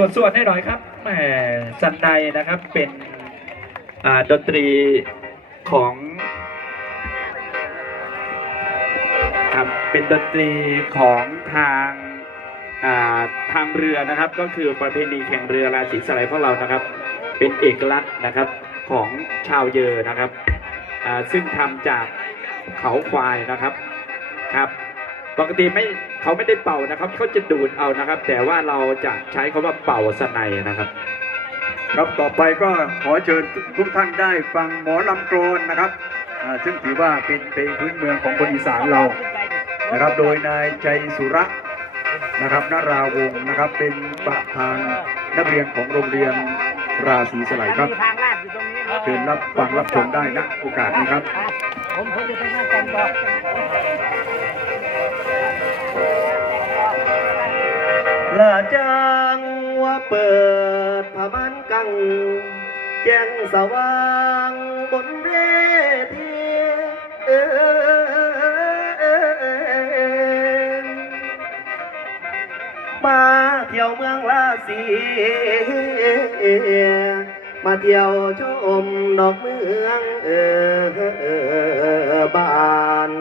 ส่วนส่วนให้หน่อยครับแหมสันในนะครับเป็นอ่าดนตรีของครับเป็นดนตรีของทางอ่าทางเรือนะครับ ก็คือประเพณีแข่งเรือราศีสไลด์ของเรานะครับ เป็นเอกลักษณ์นะครับของชาวเยอนะครับอ่าซึ่งทำจากเขาควายนะครับครับ ปกติไม่เขาไม่ได้เป่านะครับเขาจะดูดเอานะครับ แต่ว่าเราจะใช้คาว่าเป่าสนัยนะครับ ครับต่อไปก็ขอเชิญทุกท่านได้ฟังหมอลำโกรนนะครับอ่าซึ่งถือว่าเป็นเพลงพื้นเมืองของคนอีสานเรานะครับ โดยนายใจสุระนะครับนราวงศ์นะครับ เป็นประธานนักเรียนของโรงเรียนราศีสไลยครับมีทางลาดอยู่ตรงนี้นะเชิญรับฟังรับชมได้นะโอกาสนี้ครับผมผมจะไปนั่งกันก่อ ละจังว่าเปิดผ้ามันกัง แจ้งสว่างบนเวทีเอ่ยมาเที่ยวเมืองราศีมาเที่ยวชมดอกเมืองเออบาน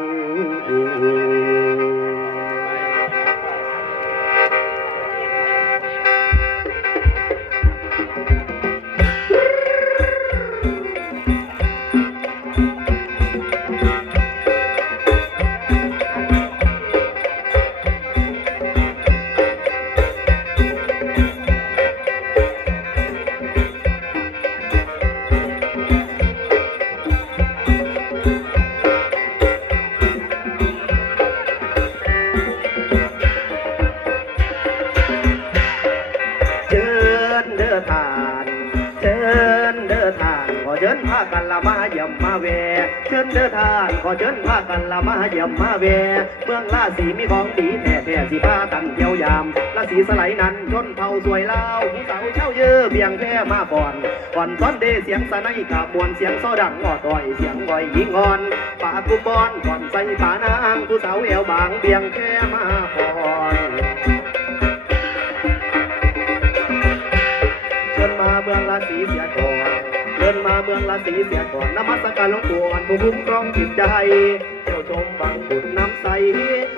ละมาเยี่ยมมาแวเมืองราศีมีของดีแท้แท้สิพาตันเที่ยวยามราศีสไลนั้นชนเผ่าสวยเล่าผู้สาวเช่าเยอะเบียงแพ้มาก่อนก่อนซ้อนเดเสียงสะไนกาบวนเสียงซอดังอดอยเสียงบอยยิงอ่อนป่ากุบอนก่อนใส่ปานางผู้สาวเอวบางเบียงแพ้มาก่อนเชิญมาเมืองราศีเสียก่อน เดินมาเมืองราศีเสียก่อนนมัสการหลวงปู่อ่อนผู้คุ้มครองจิตใจ เจ้าชมบางบุญนะ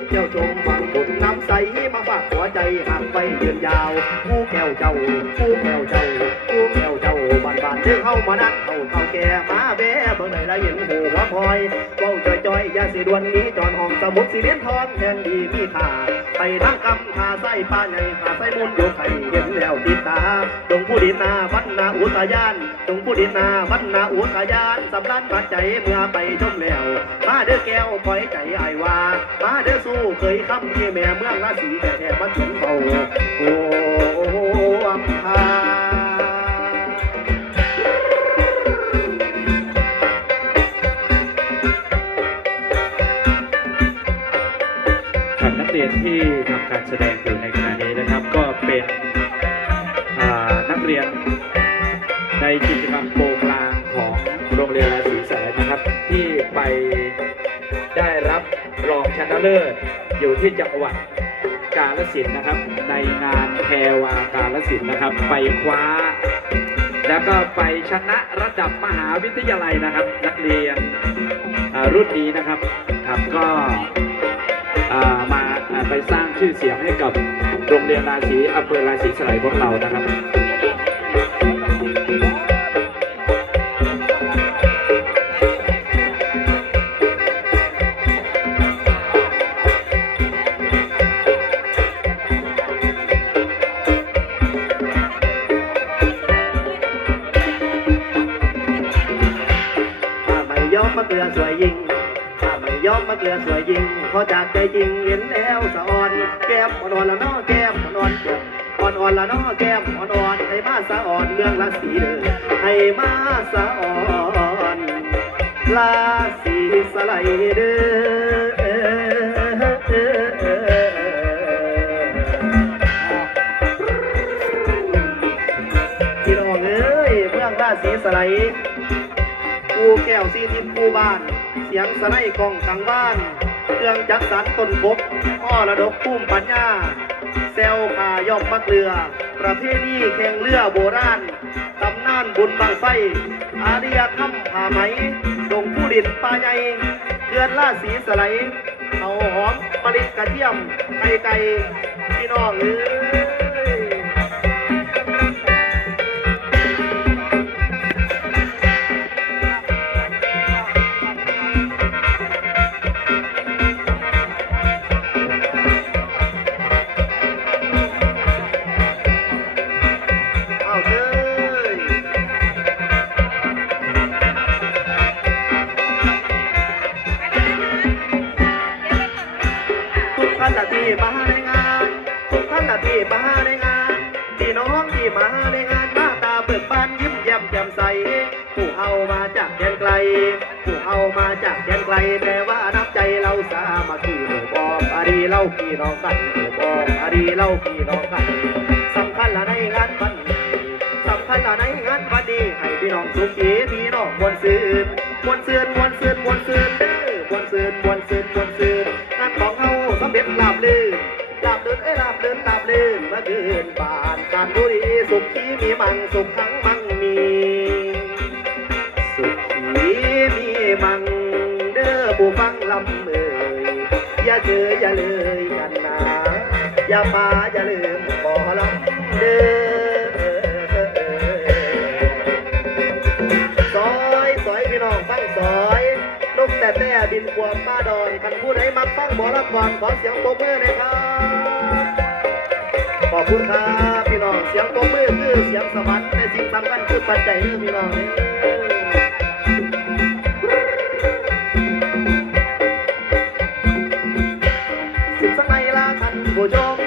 เจ้าชมบางบุญน้ำใสมาฝากหัวใจห่างไปยืนยาวผู้แก้วเจ้าผู้แก้วเจ้าผู้แก้วเจ้าบานบานเดินเข้ามานั่งเข้าเข้าแก่มาแบ่เบิ่งไหนละเห็นหูหัวพลอยเว้าจอยจอยยาสิดวนนี้จอนห้องสมุดสีเหรียญทองแทนดีมีค่าไปทั้งกำขาไส้ป้าใหญ่ขาไส้มุนอยู่ไข่เห็นแล้วติดตาดงผู้ดินนาบันนาอุตยานดงผู้ดินนาบันนาอุตยานสำรันปัดใจเมื่อไปชมแล้วมาเด้อแก้วคอยใจไอว่ามาเด้อสู้เคยคำที่แม่เมืองราศีแต่แท้มาถึงเบาโอ้อำพาครับนักเรียนที่ทำการแสดงอยู่ในขณะนี้นะครับ ก็เป็นนักเรียนในกิจกรรมโปรกลางของโรงเรียนราศีแสนนะครับ ที่ไปได้ ชนะเลิศอยู่ที่จังหวัดกาฬสินนะครับ ในงานแพรวากาฬสินนะครับ ไปคว้า แล้วก็ไปชนะระดับมหาวิทยาลัยนะครับ นักเรียนรุ่นนี้นะครับครับก็มาไปสร้างชื่อเสียงให้กับโรงเรียนราศีอำเภอราศีสไลยพวกเรานะครับ มาเกลือสวยยิงถ้าไม่ยอมมาเกลือสวยยิงเพราะจากใจจริงเห็นแล้วสะอ่อน แก้มอ่อนๆละน้อแก้มอ่อนๆจุกอ่อนๆละน้อแก้มอ่อนๆให้มาสะอ่อนเมืองละสีเด้อให้มาสะอ่อนลาสีสไลเด้อูแก้วซีทิพย์กูบ้าน เสียงสไนกองกลางบ้าน เครื่องจักสันต้นกบอ้อระดกพุ่มปัญญาเซลขาย่อมมะเกลือ ประเพณีแข่งเรือโบราณตำนานบุญบังไฟอาริยธรรมผาไหมดงผู้ดินป่าใหญ่เดือนล่าสีสไลเอาหอมมะลิกระเทียมไก่ไก่พี่น้องเอ้ ผู้เอามาจากแดนไกล ผู้เอามาจากแดนไกล แต่ว่าน้ำใจเราสามัคคีหมู่บอมอารีเล่าพี่น้องกันหมู่บอมอารีเล่าพี่น้องกันสำคัญละในงานวันนี้สำคัญละในงานวันนี้ให้พี่น้องสุขีพี่น้องมวนซืนมวนซืนมวนซืนมวนซืนเด้อมวนซืนมวนซืนมวนซืนงานของเฮาสำเร็จลาบลื่นลาบลื่นเอ้ลาบลื่นลาบลื่นเมื่อคืนบานการบุรีสุขีมีมังสุขขังมัง ลำเอ่ยอย่าเจออย่าเลยกันนะอย่ามาอย่าลืมขอลำเด้อซอยซอยพี่น้องฟังซอยนกแต่แต่บินกวางมาดอนคันผู้ใดมักฟังหมอลำก่อนขอเสียงปรบมือน่อยครับขอบคุณครับพี่น้องเสียงปรบมือคือเสียงสวรรค์แต่สิ่งสำคัญคือปัจจัยเด้อพี่น้องเอ้ย ชม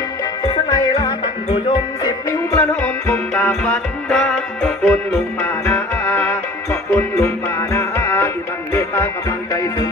สนัยลาท่านผู้ชมสิบนิ้วประนมคงตาฟันดาขอบคุณลุงมานาขอบคุณลุงมานาที่ท่านเมตตากำลังใจสูง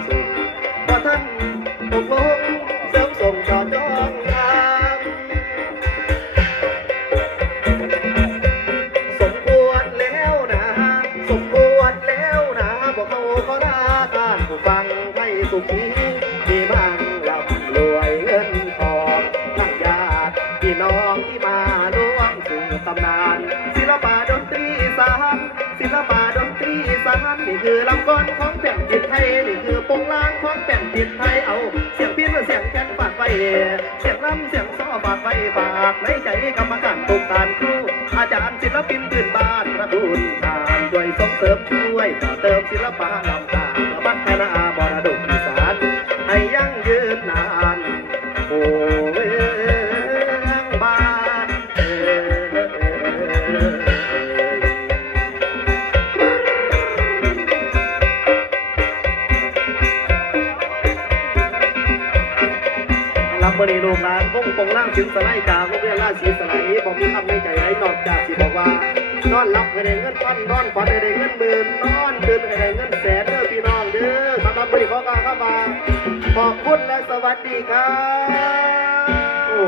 ผ่นดินไทยนี่คือโปงลางของแผ่นดินไทยเอา เสียงพินเสียงแคนฝากไว้ เสียงลำเสียงซ้อฝากไว้ฝากในใจกรรมการตุกการครูอาจารย์ศิลปินพื้นบ้านประคุณทานด้วยส่งเสริมช่วยต่อเติมศิลปะลำตาและพัฒนามรดกอีสานให้ยั่งยืนนานโอ้ รับบริลูกหลานพงปงล่างถึงสไลด์จากโรงเรียนราชีสไลด์บอกมีคำในใจไหนนอกจากสิบอกว่านอนหลับให้ได้เงินพันนอนฝันให้ได้เงินหมื่นนอนตื่นให้ได้เงินแสนเด้อพี่น้องเด้อสำหรับบริขอกาเข้ามาขอบคุณและสวัสดีครับโอ้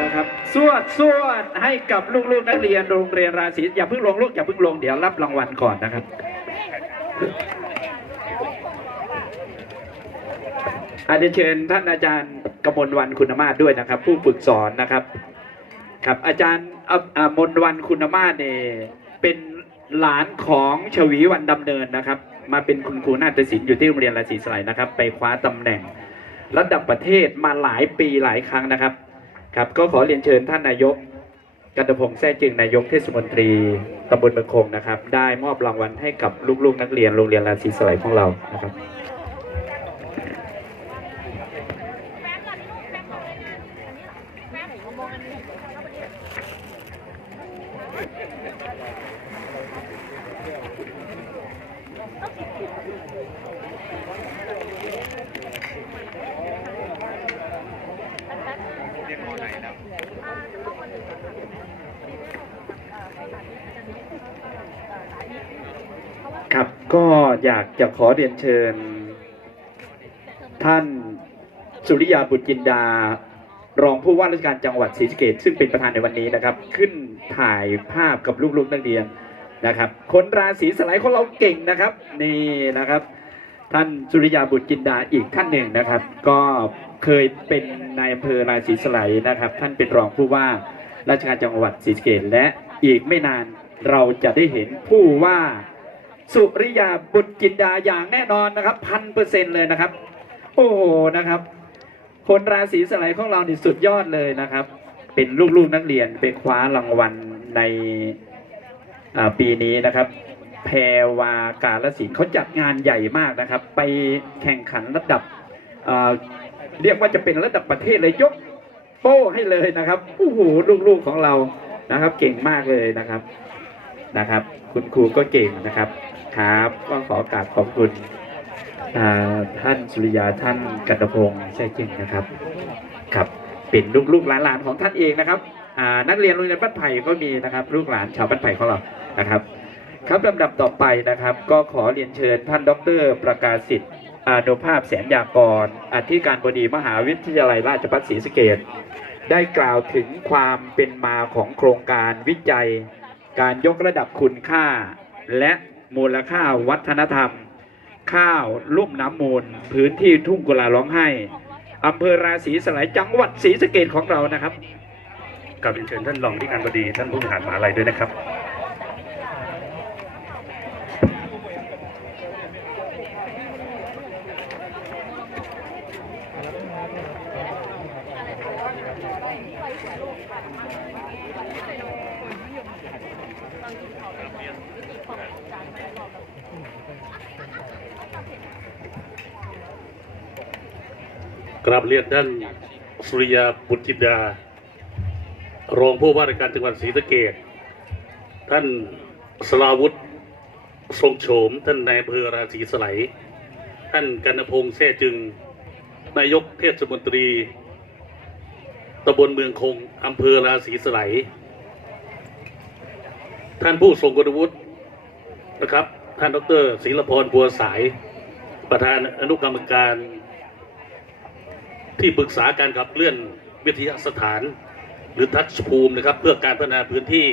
นะครับสวดสวดให้กับลูกๆนักเรียนโรงเรียนราศีอย่าเพิ่งลงลูกอย่าเพิ่งลงเดี๋ยวรับรางวัลก่อนนะครับอาจจะเชิญท่านอาจารย์ กมลวันคุณมาศด้วยนะครับ ผู้ฝึกสอนนะครับ ครับอาจารย์อะอ่ามนวันคุณมาศเนี่ยเป็นหลานของชวีวันดำเนินนะครับ มาเป็นคุณครูนาฏศิลป์อยู่ที่โรงเรียนราศีสไลนะครับ ไปคว้าตำแหน่ง ระดับประเทศมาหลายปีหลายครั้งนะครับ ครับก็ขอเรียนเชิญท่านนายกกันตพงษ์แท้จึงนายกเทศมนตรีตำบลเมืองคงนะครับ ได้มอบรางวัลให้กับลูกๆนักเรียนโรงเรียนราศีสไลของเรานะครับก็ อยากจะขอเรียนเชิญ ท่านสุริยาบุตรจินดา รองผู้ว่าราชการจังหวัดศรีสะเกษซึ่งเป็นประธานในวันนี้นะครับ ขึ้นถ่ายภาพกับลูกๆนักเรียนนะครับ คนราศีสไลด์ของเราเก่งนะครับ นี่นะครับ ท่านสุริยาบุตรจินดาอีกท่านหนึ่งนะครับ ก็เคยเป็นนายอำเภอราศีสไลด์นะครับ ท่านเป็นรองผู้ว่าราชการจังหวัดศรีสะเกษและอีกไม่นานเราจะได้เห็นผู้ว่า สุริยาบุตรจินดาอย่างแน่นอนนะครับพันเปอร์เซ็นเลยนะครับ โอ้โหนะครับ คนราศีสไลด์ของเรานี่สุดยอดเลยนะครับ เป็นลูกๆนักเรียนไปคว้ารางวัลในปีนี้นะครับแพรวากาลสินธุ์เขาจัดงานใหญ่มากนะครับ ไปแข่งขันระดับเรียกว่าจะเป็นระดับประเทศเลยยกโป้ให้เลยนะครับโอ้โหลูกๆของเรานะครับ เก่งมากเลยนะครับนะครับ คุณครูก็เก่งนะครับ ครับก็ขอกราบขอบคุณท่านสุริยาท่านกันตพงศ์ใช่จริงนะครับครับเป็นลูกๆหลานๆของท่านเองนะครับนักเรียนโรงเรียนบ้านไผ่ก็มีนะครับ ลูกหลานชาวบ้านไผ่ของเรานะครับ ครับลำดับต่อไปนะครับ ก็ขอเรียนเชิญท่านดร ประกาศสิทธิ์อานุภาพแสนยากรอธิการบดีมหาวิทยาลัยราชภัฏศรีสะเกษได้กล่าวถึงความเป็นมาของโครงการวิจัย การยกระดับคุณค่า และ มูลค่าวัฒนธรรม ข้าวลุ่มน้ำมูล พื้นที่ทุ่งกุลาร้องไห้อำเภอราศีสลายจังหวัดศรีสะเกดของเรานะครับ กับเรียนเชิญท่านรองที่การบดีท่านผู้บริหารมหาลัยด้วยนะครับ กราบเรียนท่านสุริยาบุตรจินดารองผู้ว่าราชการจังหวัดศรีสะเกษท่านสลาวุฒิทรงโฉม ท่านนายอำเภอราศีสไลท่านกันพงษ์แท่จึง นายกเทศมนตรีตำบลเมืองคงอำเภอราศีสไลท่านผู้ทรงคุณวุฒินะครับ ท่านดรศิลพรบัวสาย ประธานอนุกรรมการ ที่ปรึกษาการขับเคลื่อนวิทยาสถาน หรือทัชภูมินะครับ เพื่อการพัฒนาพื้นที่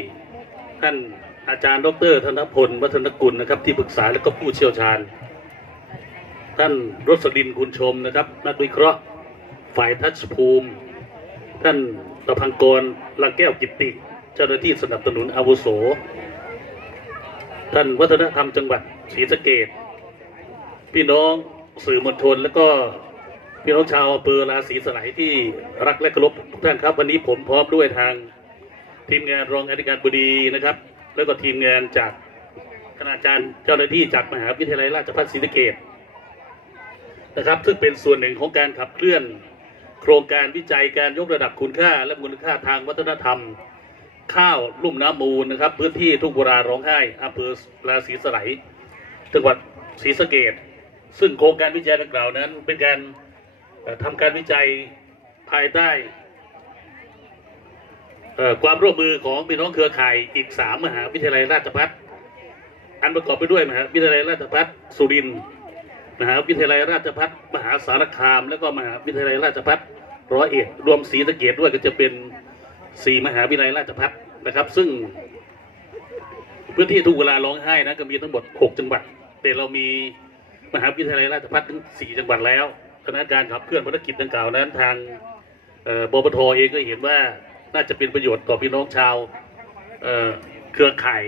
ท่านอาจารย์ ดร ธนพล วัฒนกุลนะครับ ที่ปรึกษาและก็ผู้เชี่ยวชาญ ท่านรสลินคุณชมนะครับ นักวิเคราะห์ฝ่ายทัชภูมิ ท่านตะพังกรลังแก้วกิตติ เจ้าหน้าที่สนับสนุนอาวุโส ท่านวัฒนธรรมจังหวัดศรีสะเกดพี่น้องสื่อมวลชนแล้วก็ พี่น้องชาวอำเภอราศีสไลที่รักและเคารพทุกท่านครับ วันนี้ผมพร้อมด้วยทางทีมงานรองอธิการบดีนะครับ แล้วก็ทีมงานจากคณาจารย์เจ้าหน้าที่จากมหาวิทยาลัยราชภัฏศรีสะเกษนะครับ ซึ่งเป็นส่วนหนึ่งของการขับเคลื่อน โครงการวิจัยการยกระดับคุณค่า และมูลค่าทางวัฒนธรรม ข้าวลุ่มน้ำมูลนะครับ พื้นที่ทุ่งบุราร้องไห้อำเภอราศีสไลจังหวัดศรีสะเกษซึ่งโครงการวิจัยดังกล่าวนั้นเป็นการ ทำการวิจัยภายใต้ความร่วมมือของพี่น้องเครือข่ายอีกสามมหาวิทยาลัยราชภัฏอันประกอบไปด้วยมหาวิทยาลัยราชภัฏสุรินทร์มหาวิทยาลัยราชภัฏมหาสารคาม แล้วก็มหาวิทยาลัยราชภัฏร้อยเอ็ดรวมศรีสะเกดด้วยก็จะเป็นสี่มหาวิทยาลัยราชภัฏนะครับ ซึ่ง พื้นที่ทุกเวลาร้องไห้นะก็มีทั้งหมดหกจังหวัดแต่เรามีมหาวิทยาลัยราชภัฏถึงสี่จังหวัดแล้ว คณะการขับเคลื่อนภารกิจดังกล่าวนั้นทางบปทเองก็เห็นว่าน่าจะเป็นประโยชน์ต่อพี่น้องชาวเเครือข่าย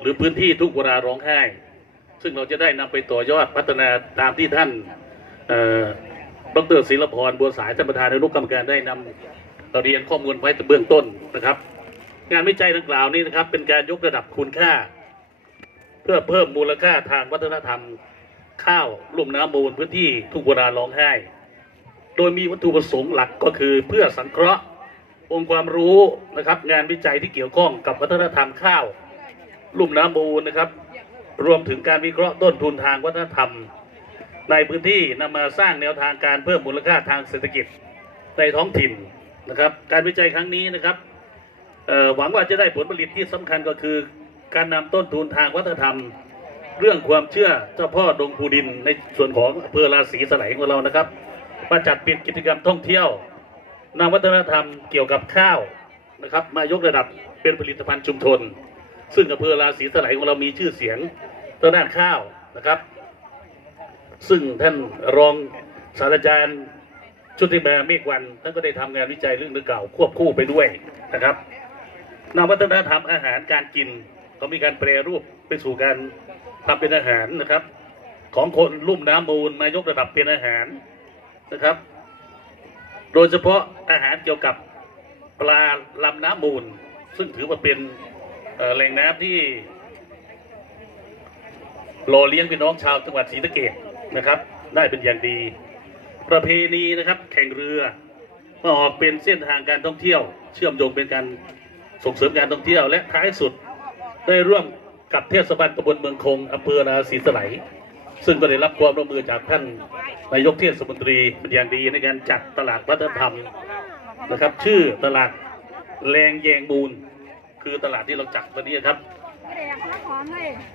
หรือพื้นที่ทุกเวลาร้องไห้ ซึ่งเราจะได้นำไปต่อยอดพัฒนาตามที่ท่านเอ่อดรศิลพรบัวสายท่านประธานอนุกรรมการได้นำเรียนข้อมูลไว้เบื้องต้นนะครับ งานวิจัยดังกล่าวนี้นะครับ เป็นการยกระดับคุณค่า เพื่อเพิ่มมูลค่าทางวัฒนธรรม ข้าวลุ่มน้ำมูลพื้นที่ทุกวลาร้องไห้ โดยมีวัตถุประสงค์หลักก็คือเพื่อสังเคราะห์องค์ความรู้นะครับ งานวิจัยที่เกี่ยวข้องกับวัฒนธรรมข้าว ลุ่มน้ำมูลนะครับ รวมถึงการวิเคราะห์ต้นทุนทางวัฒนธรรม ในพื้นที่นำมาสร้างแนวทางการเพิ่มมูลค่าทางเศรษฐกิจในท้องถิ่นนะครับ การวิจัยครั้งนี้นะครับหวังว่าจะได้ผลผลิตที่สำคัญก็คือ การนำต้นทุนทางวัฒนธรรม เรื่องความเชื่อเจ้าพ่อดงพูดินในส่วนของอำเภอราศีสไลของเรานะครับมาจัดเป็นกิจกรรมท่องเที่ยวนำวัฒนธรรมเกี่ยวกับข้าวนะครับมายกระดับเป็นผลิตภัณฑ์ชุมชน ซึ่งอำเภอราศีสไลของเรามีชื่อเสียงทางด้านข้าวนะครับ ซึ่งท่านรองศาสตราจารย์ชุติมาเมฆวันท่านก็ได้ทำงานวิจัยเรื่องดังกล่าวควบคู่ไปด้วยนะครับนำวัฒนธรรมอาหารการกิน ก็มีการแปรรูปไปสู่การทำเป็นอาหารนะครับ ของคนลุ่มน้ำมูลมายกระดับเป็นอาหารนะครับ โดยเฉพาะอาหารเกี่ยวกับปลาลำน้ำมูล ซึ่งถือว่าเป็นแหล่งน้ำที่หล่อเลี้ยงพี่น้องชาวจังหวัดศรีสะเกษนะครับ ได้เป็นอย่างดี ประเพณีนะครับ แข่งเรือมาออกเป็นเส้นทางการท่องเที่ยว เชื่อมโยงเป็นการส่งเสริมการท่องเที่ยวและท้ายสุด ได้ร่วมกับเทศบาลตำบลเมืองคงอำเภอนาศรีสไลซึ่งก็ได้รับความร่วมมือจากท่านนายกเทศมนตรีเป็นอย่างดีในการจัดตลาดวัฒนธรรมนะครับ ชื่อตลาดแรงแยงมูล คือตลาดที่เราจัดวันนี้ครับ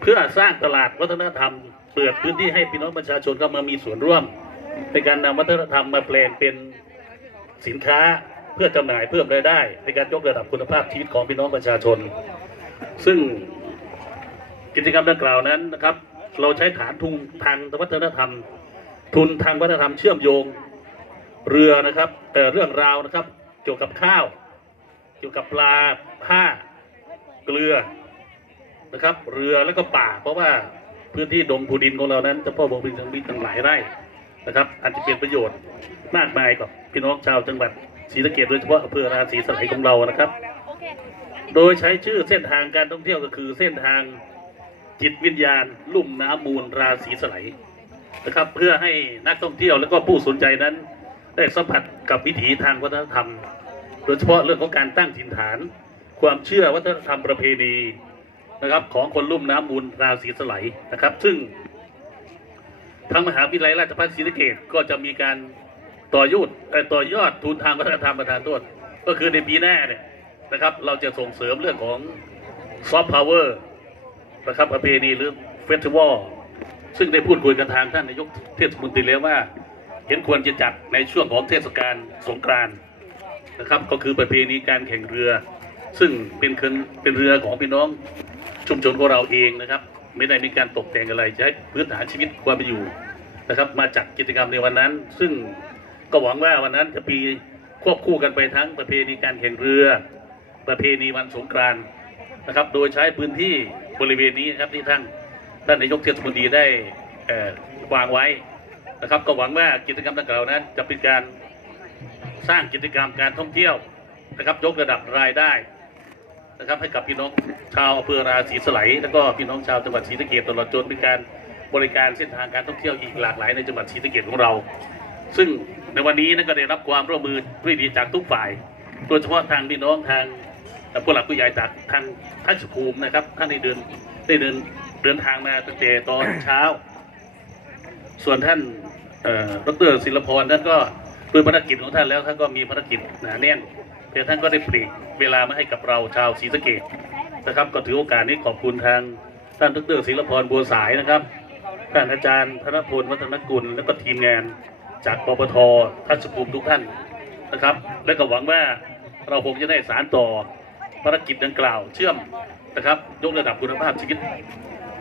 เพื่อสร้างตลาดวัฒนธรรม เปิดพื้นที่ให้พี่น้องประชาชนเข้ามามีส่วนร่วม ในการนำวัฒนธรรมมาแปลงเป็นสินค้าเพื่อจำหน่ายเพิ่มรายได้ ในการยกระดับคุณภาพชีวิตของพี่น้องประชาชน ซึ่งกิจกรรมดังกล่าวนั้นนะครับ เราใช้ฐานทุนทางวัฒนธรรม ทุนทางวัฒนธรรมเชื่อมโยงเรือนะครับเอ่เรื่องราวนะครับ เกี่ยวกับข้าว เกี่ยวกับปลาผ้า เกลือนะครับ เรือแล้วก็ป่า เพราะว่าพื้นที่ดงพูดินของเรานั้นเฉพาะวงพินมีตั้งหลายไร่นะครับอันจะเป็นประโยชน์มากมายกับพี่น้องชาวจังหวัดศรีสะเกษโดยเฉพาะอำเภอราศีสไลยของเรานะครับ โดยใช้ชื่อเส้นทางการท่องเที่ยวก็คือเส้นทางจิตวิญญาณ ลุ่มน้ำมูลราศีสไลนะครับ เพื่อให้นักท่องเที่ยวและก็ผู้สนใจนั้น ได้สัมผัสกับวิถีทางวัฒนธรรม โดยเฉพาะเรื่องของการตั้งถิ่นฐาน ความเชื่อวัฒนธรรมประเพณีนะครับ ของคนลุ่มน้ำมูลราศีสไลนะครับ ซึ่งทางมหาวิทยาลัยราชภัฏศรีสะเกษก็จะมีการต่อยอดต่อยอดทุนทางวัฒนธรรมประธานโทษก็คือในปีหน้าเนี่ย นะครับ เราจะส่งเสริมเรื่องของซอฟต์พาวเวอร์นะครับประเพณีหรือเฟสติวัลซึ่งได้พูดคุยกันทางท่านนายกเทศมนตรีแล้วว่า เห็นควรจะจัดในช่วงของเทศกาลสงกรานต์นะครับ ก็คือประเพณีการแข่งเรือ ซึ่งเป็นเครนเป็นเรือของพี่น้องชุมชนของเราเองนะครับ ไม่ได้มีการตกแต่งอะไรจะให้พื้นฐานชีวิตความเป็นอยู่นะครับ มาจัดกิจกรรมในวันนั้น ซึ่งก็หวังว่าวันนั้นจะมีควบคู่กันไปทั้งประเพณีการแข่งเรือ ประเพณีวันสงกรานต์นะครับ โดยใช้พื้นที่บริเวณนี้นะครับที่ท่านท่านนายกเทศมนตรีได้เอ่อวางไว้นะครับ ก็หวังว่ากิจกรรมดังกล่าวนั้น จะเป็นการสร้างกิจกรรมการท่องเที่ยวนะครับ ยกระดับรายได้นะครับให้กับพี่น้องชาวอำเภอราศีสไลแล้วก็พี่น้องชาวจังหวัดศรีสะเกษตลอดจนเป็นการบริการเส้นทางการท่องเที่ยวอีกหลากหลายในจังหวัดศรีสะเกษของเรา ซึ่งในวันนี้นั่นก็ได้รับความร่วมมือด้วยดีจากทุกฝ่าย โดยเฉพาะทางพี่น้องทาง ผู้หลักผู้ใหญ่จากทางท่านสุภูมินะครับ ท่านได้เดินได้เดินเดินทางมาตั้งแต่ตอนเช้า ส่วนท่านเอ่อดรศิลพรท่านก็ด้วยภารกิจของท่านแล้วท่านก็มีภารกิจหนาแน่นแต่ท่านก็ได้ปลีกเวลามาให้กับเราชาวศรีสะเกษนะครับ ก็ถือโอกาสนี้ขอบคุณทางท่านดรศิลพรบัวสายนะครับท่านอาจารย์ธนพลวัฒนกุลและก็ทีมงานจากปปททัศภูมิทุกท่านนะครับ และก็หวังว่าเราคงจะได้สารต่อ ภารกิจดังกล่าวเชื่อมนะครับยกระดับคุณภาพชีวิต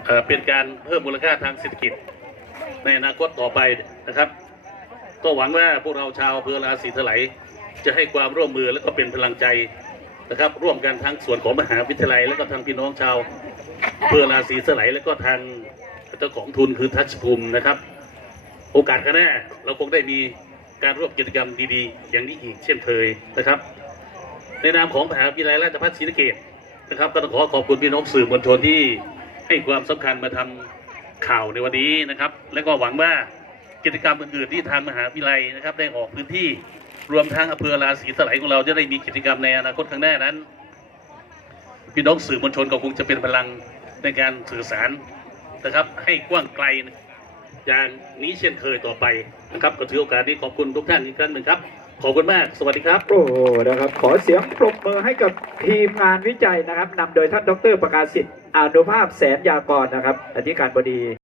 เเป็นการเพิ่มมูลค่าทางเศรษฐกิจ ในอนาคตต่อไปนะครับก็หวังว่าพวกเราชาวอำเภอราศีสไลยจะให้ความร่วมมือและก็เป็นพลังใจนะครับ ร่วมกันทั้งส่วนของมหาวิทยาลัย และก็ทางพี่น้องชาวอำเภอราศีสไลยและก็ทางเจ้าของทุนคือทัชภูมินะครับ โอกาสข้างหน้าเราคงได้มีการร่วมกิจกรรมดีๆ อย่างนี้อีกเช่นเคยนะครับ ในนามของมหาวิทยาลัยราชภัฏศรีสะเกษนะครับก็ต้องขอขอบคุณพี่น้องสื่อมวลชนที่ให้ความสำคัญมาทำข่าวในวันนี้นะครับ และก็หวังว่ากิจกรรมอื่นๆที่ทางมหาวิทยาลัยนะครับ ได้ออกพื้นที่รวมทั้งอำเภอราศีสไลยของเราจะได้มีกิจกรรมในอนาคตข้างหน้านั้น พี่น้องสื่อมวลชนก็คงจะเป็นพลังในการสื่อสารนะครับ ให้กว้างไกลอย่างนี้เช่นเคยต่อไปนะครับก็ถือโอกาสนี้ขอบคุณทุกท่านอีกครั้งหนึ่งครับ ขอบคุณมาก สวัสดีครับ โอ้โหนะครับ ขอเสียงปรบมือให้กับทีมงานวิจัยนะครับนำโดยท่านดรประกาศสิทธิ์อนุภาพแสนยากรนะครับ อธิการบดี